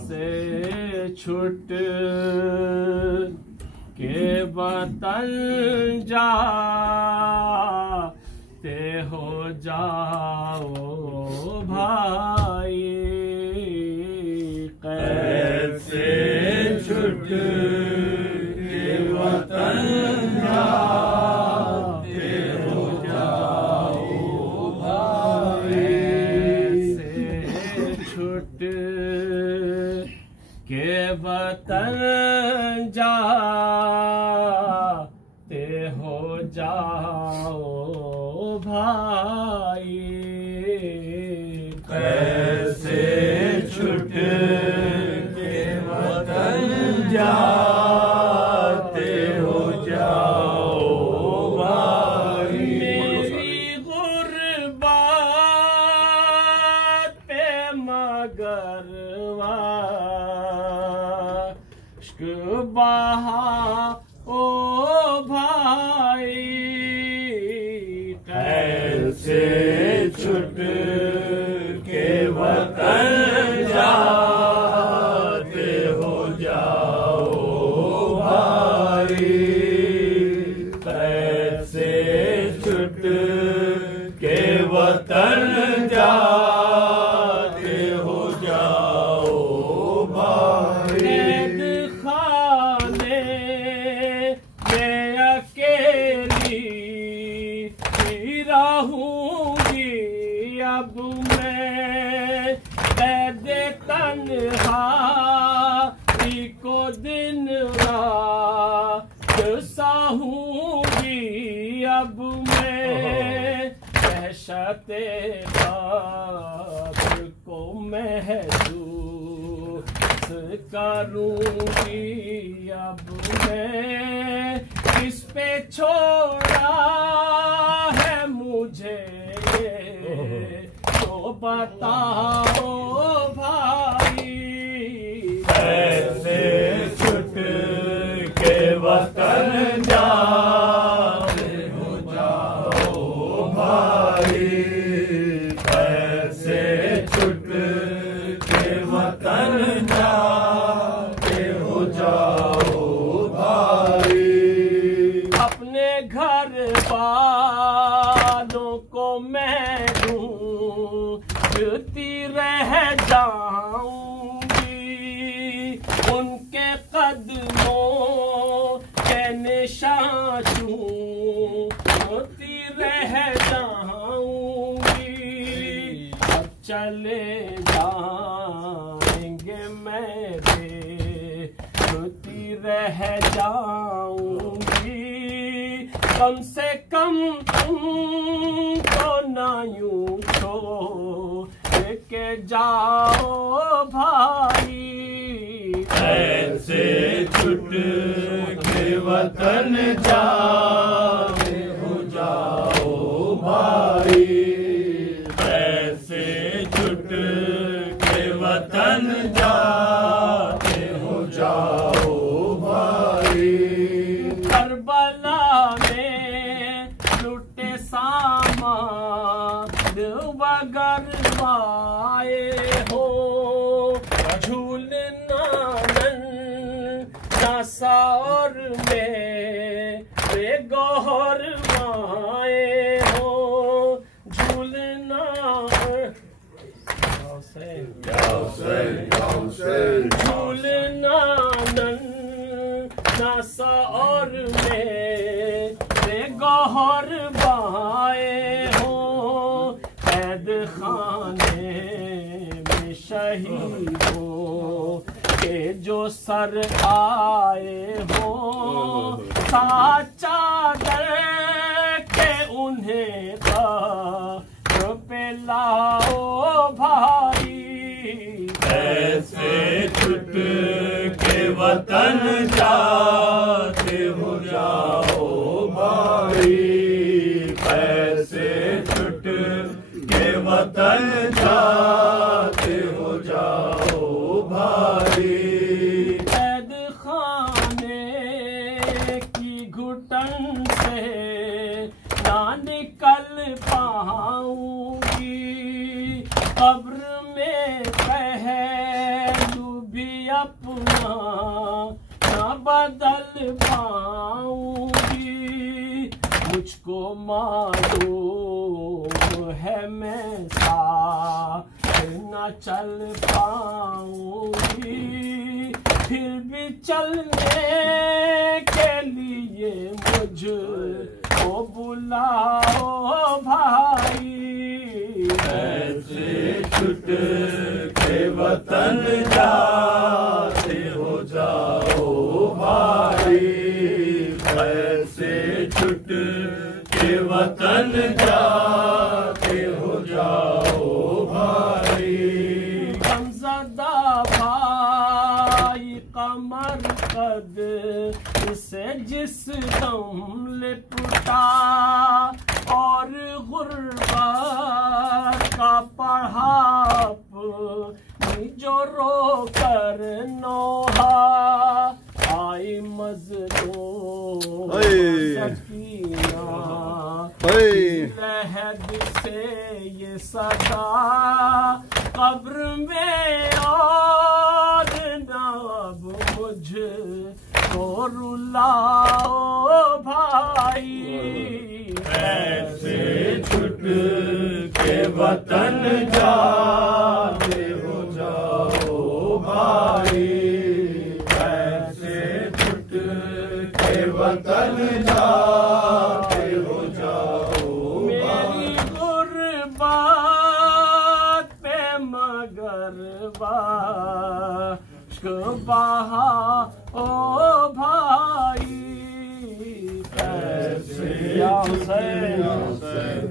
से छुट के वतन जाते हो जाओ भाई, कैसे छुट के वतन जाते हो जाओ भाई, कैसे छुट के वतन जाते हो जाओ भाई, कैसे छुट के वतन जाते हो जाओ भाई। मेरी गुर्बत पे मगर वाश्क बहा ओ भाई, कैसे छुट के वतन जाते हो जाओ भाई, कैसे छुट के वतन जाते हो जाओ भाई। कैद खाने में अकेली रहूंगी अब मैं, कैद तन्हाई को दिन रात सहूंगी अब मैं, दहशते बात को महसूस करूंगी अब मैं, किस पे छोड़ा है मुझे तो बताओ भाई, कैसे छुट के वतन जाते हो जाओ भाई, कैसे छुट के वतन जाते हो जाओ भाई। अपने घर वालों को मैं ढूंढती रह जाऊंगी, उनके कदमों के निशान चूमती रह जाऊंगी, अब चले जाएंगे मैं देखती रह जाऊंगी, कम से कम तुमको ना यूं छोड़ के जाओ भाई, कैसे छुट के वतन जाते हो जाओ भाई, कैसे छुट के वतन जाते हो जाओ भाई। करबला में लुटे सामान वगर पाए हो, झूलना नसार में बेगौर माए हो, झूलना झूलना नसा और में बेगौर बाए हो, कैद खाने में शहीदों के जो सर आए हो, चादर के उन्हें पे लाओ भाई, कैसे छुट के वतन जाते हो जाओ भाई, कैसे छुट के वतन जाते हो जाओ भाई। कैद खाने की घुटन से ना निकल कब्र में पहलू भी अपना ना बदल पाऊंगी, मुझको मालूम है मैं साथ न चल पाऊंगी, फिर भी चलने के लिए मुझको बुलाओ भाई। ऐसे छुट के वतन जाते हो जाओ भाई, ऐसे छुट के वतन जाते हो जाओ भाई। गमज़दा भाई कमर कद से जिस दम लिपटा, और गुर्बत का पढ़ाप जो रो कर नोहा, आई मज़लूम सकीना लहद से ये सदा, कब्र में और नब मुझ को रुलाओ भाई। ऐसे छुट के वतन जाते हो जाओ भाई, ऐसे छुट के वतन जाते हो जाओ। मेरी गुर्बत पे मगर बाश्क बहा ओ भाई। ऐसे या हुसैन